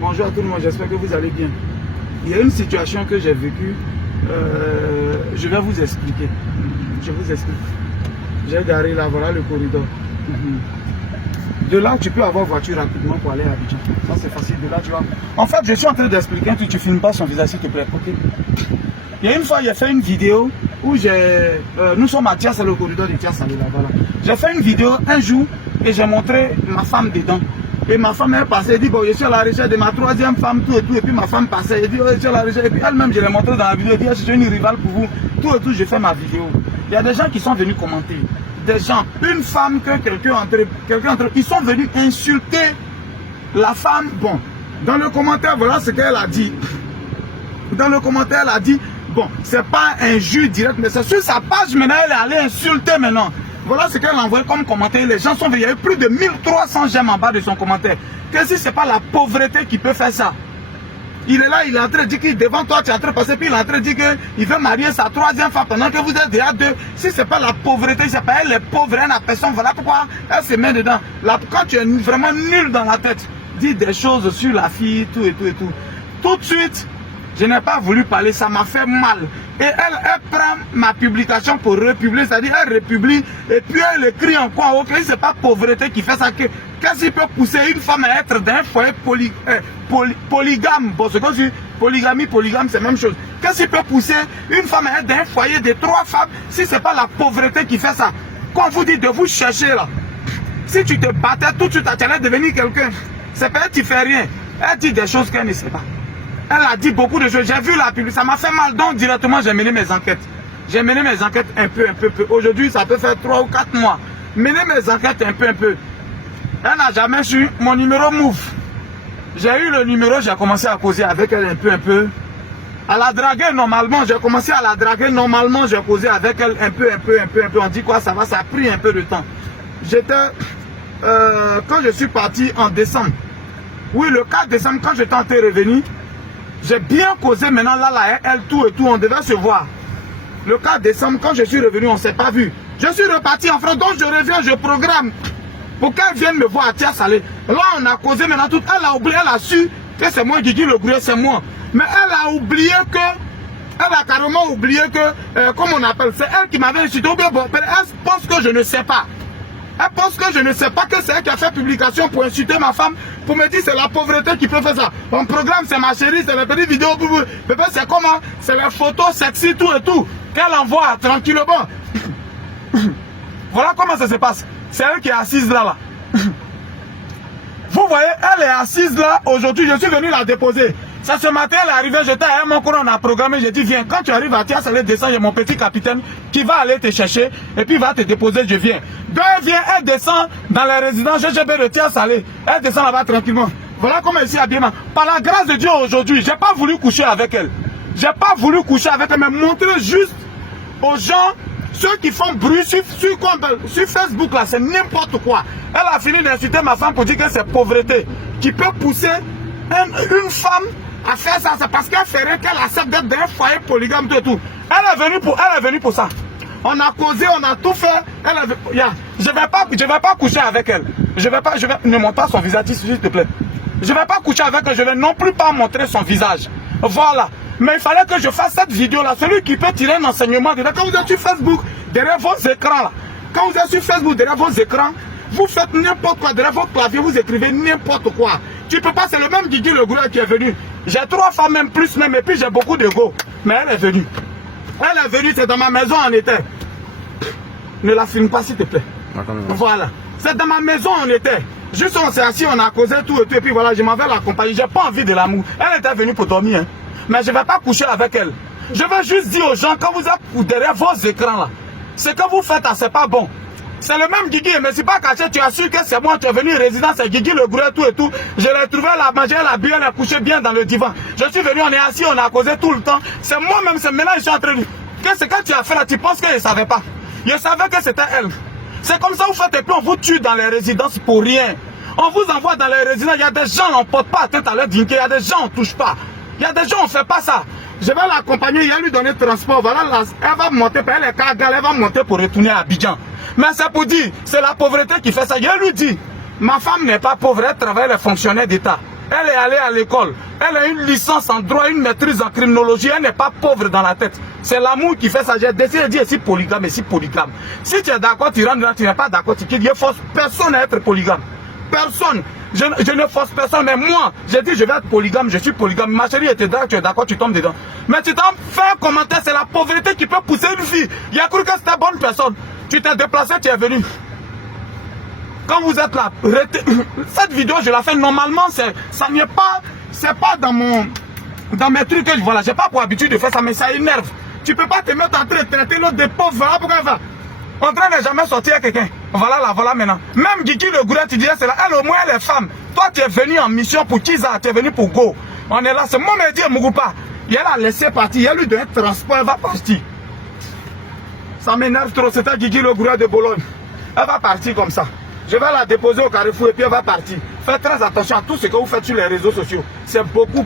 Bonjour à tout le monde, j'espère que vous allez bien. Il y a une situation que j'ai vécue, je vais vous expliquer. Je vous explique. J'ai garé là, voilà le corridor. De là, tu peux avoir voiture rapidement pour aller à Abidjan. Ça, c'est facile. De là, tu vois. En fait, je suis en train d'expliquer un truc. Tu ne filmes pas son visage, s'il te plaît. Ok. Il y a une fois, j'ai fait une vidéo où j'ai... nous sommes à Tias, le corridor de Tias, là, voilà. J'ai fait une vidéo un jour et j'ai montré ma femme dedans. Et ma femme est passée, elle dit, bon, je suis à la recherche de ma troisième femme, tout et tout. Et puis ma femme passait, elle dit, oh, je suis à la recherche. Et puis elle-même, je l'ai montré dans la vidéo, elle dit, je suis une rivale pour vous. Tout et tout, je fais ma vidéo. Il y a des gens qui sont venus commenter. Des gens, une femme que quelqu'un entre, ils sont venus insulter la femme. Bon, dans le commentaire, voilà ce qu'elle a dit. Dans le commentaire, elle a dit, bon, c'est pas un jus direct, mais c'est sur sa page maintenant, elle est allée insulter maintenant. Voilà ce qu'elle a envoyé comme commentaire. Les gens sont venus, il y a eu plus de 1300 j'aime en bas de son commentaire. Que si c'est pas la pauvreté qui peut faire ça. Il est là, il est en train de dire que devant toi, tu es en train de passer, puis il est en train de dire qu'il veut marier sa troisième femme pendant que vous êtes déjà deux. Si ce n'est pas la pauvreté, c'est pas elle, les pauvres, elle n'a personne. Voilà pourquoi elle se met dedans. Là, quand tu es vraiment nul dans la tête, dis des choses sur la fille, tout et tout et tout. Tout de suite, je n'ai pas voulu parler, ça m'a fait mal. Et elle prend ma publication pour republier, c'est-à-dire elle republie, et puis elle écrit en quoi, ok, c'est pas pauvreté qui fait ça, qu'est-ce qui peut pousser une femme à être d'un foyer polygame. Bon, ce que je dis, polygame, c'est la même chose. Qu'est-ce qui peut pousser une femme à être d'un foyer de 3 femmes, si c'est pas la pauvreté qui fait ça? Quand on vous dit de vous chercher là, si tu te battais tout de suite, tu allais devenir quelqu'un. C'est pas elle qui fait rien, elle dit des choses qu'elle ne sait pas. Elle a dit beaucoup de choses. J'ai vu la publicité. Ça m'a fait mal. Donc, directement, j'ai mené mes enquêtes. J'ai mené mes enquêtes un peu. Aujourd'hui, ça peut faire 3 ou 4 mois. Mené mes enquêtes un peu. Elle n'a jamais su mon numéro Move. J'ai eu le numéro, j'ai commencé à causer avec elle un peu. À la draguer normalement. J'ai commencé à la draguer normalement. J'ai causé avec elle un peu. On dit quoi, ça va, ça a pris un peu de temps. J'étais... quand je suis parti en décembre. Oui, le 4 décembre, quand j'étais en revenu. J'ai bien causé maintenant là, elle, tout et tout, on devait se voir. Le 4 décembre, quand je suis revenu, on ne s'est pas vu. Je suis reparti en France, donc je reviens, je programme. Pour qu'elle vienne me voir à Tia Salé. Là, on a causé maintenant tout. Elle a oublié, elle a su que c'est moi qui dis le gruyère, c'est moi. Mais elle a oublié que, elle a carrément oublié que, comme on appelle, c'est elle qui m'avait insulté. Bon, elle pense que je ne sais pas. Elle pense que je ne sais pas que c'est elle qui a fait publication pour insulter ma femme, pour me dire c'est la pauvreté qui peut faire ça. Mon programme c'est ma chérie, c'est les petites vidéos, c'est comment, c'est les photos sexy, tout et tout, qu'elle envoie tranquillement. Voilà comment ça se passe. C'est elle qui est assise là. Vous voyez, elle est assise là, aujourd'hui je suis venu la déposer. Ça, ce matin, elle est arrivée, j'étais à mon cours, on a programmé, j'ai dit viens, quand tu arrives à Tia Salé, descends, il y a mon petit capitaine qui va aller te chercher et puis il va te déposer, je viens. Donc elle vient, elle descend dans les résidences GGB de Tia Salé, elle descend là-bas tranquillement. Voilà comment elle s'est habillée. Par la grâce de Dieu aujourd'hui, j'ai pas voulu coucher avec elle. J'ai pas voulu coucher avec elle, mais montrer juste aux gens, ceux qui font bruit sur Facebook là, c'est n'importe quoi. Elle a fini d'insulter ma femme pour dire que c'est pauvreté qui peut pousser une femme à faire ça, c'est parce qu'elle ferait qu'elle accepte d'être d'un foyer polygame et tout. Elle est venue pour ça. On a causé, on a tout fait. Je vais pas coucher avec elle. Ne montre pas son visage, s'il te plaît. Je vais pas coucher avec elle, je vais non plus pas montrer son visage. Voilà. Mais il fallait que je fasse cette vidéo là. Celui qui peut tirer un enseignement, quand vous êtes sur Facebook, derrière vos écrans là. Quand vous êtes sur Facebook, derrière vos écrans, vous faites n'importe quoi, derrière votre clavier, vous écrivez n'importe quoi. Tu peux pas, c'est le même Guigui le Goulet qui est venu. J'ai 3 femmes, même plus même, et puis j'ai beaucoup d'ego. Mais elle est venue. Elle est venue, c'est dans ma maison en était. Ne la filme pas s'il te plaît. Voilà. C'est dans ma maison on était. Juste on s'est assis, on a causé tout et tout, et puis voilà, je m'en vais l'accompagner. J'ai pas envie de l'amour. Elle était venue pour dormir, hein. Mais je vais pas coucher avec elle. Je vais juste dire aux gens, quand vous êtes derrière vos écrans là, ce que vous faites, c'est pas bon. C'est le même Guigui, mais c'est pas caché, tu as su que c'est moi, tu es venu résident, c'est Guigui le Goulet, tout et tout. Je l'ai trouvé, elle a mangé, elle a bu, elle a couché bien dans le divan. Je suis venu, on est assis, on a causé tout le temps. C'est moi-même, c'est maintenant, je suis en train de dire, qu'est-ce que tu as fait là, tu penses que je ne savais pas. Je savais que c'était elle. C'est comme ça vous faites et puis on vous tue dans les résidences pour rien. On vous envoie dans les résidences, il y a des gens, on ne porte pas atteinte à leur dignité, il y a des gens, on ne touche pas. Il y a des gens, on ne fait pas ça. Je vais l'accompagner, il va lui donner le transport. Voilà, elle va monter, elle est cagale, elle va monter pour retourner à Abidjan. Mais c'est pour dire, c'est la pauvreté qui fait ça. Je lui dis, ma femme n'est pas pauvre, elle travaille les fonctionnaires d'État. Elle est allée à l'école. Elle a une licence en droit, une maîtrise en criminologie. Elle n'est pas pauvre dans la tête. C'est l'amour qui fait ça. J'ai décidé de dire ici polygame et si polygame. Si tu es d'accord, tu rentres là, tu n'es pas d'accord, tu quittes. Il force personne à être polygame. Personne. Je ne force personne, mais moi, j'ai dit je vais être polygame, je suis polygame. Ma chérie était d'accord, tu es d'accord, tu tombes dedans. Mais tu t'en fais un commentaire, c'est la pauvreté qui peut pousser une fille. Il a cru que c'était bonne personne. Tu t'es déplacé, tu es venu. Quand vous êtes là, cette vidéo, je la fais normalement, ça n'est pas, c'est pas dans mes trucs que je vois là. J'ai pas pour habitude de faire ça, mais ça énerve. Tu peux pas te mettre en train de traiter l'autre des pauvres. Voilà pourquoi elle va. En train de jamais sortir à quelqu'un. Voilà là, voilà maintenant. Même Guigui le Gouret, tu disais, c'est là. Elle au moins, elle est femme. Toi, tu es venu en mission pour Kiza, tu es venu pour Go. On est là, c'est moi, me dit Mugupa. Et elle a laissé partir, elle lui donne un transport, elle va partir. Ça m'énerve trop, c'était Guigui le Gouret de Bologne. Elle va partir comme ça. Je vais la déposer au Carrefour et puis elle va partir. Faites très attention à tout ce que vous faites sur les réseaux sociaux. C'est beaucoup,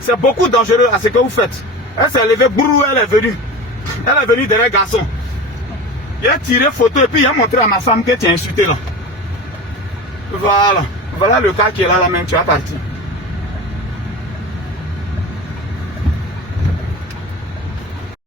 c'est beaucoup dangereux à ce que vous faites. Elle s'est levée, brou, elle est venue. Elle est venue derrière garçon. Il a tiré photo et puis il a montré à ma femme que tu es insulté là. Voilà. Voilà le cas qui est là, la main, tu as parti.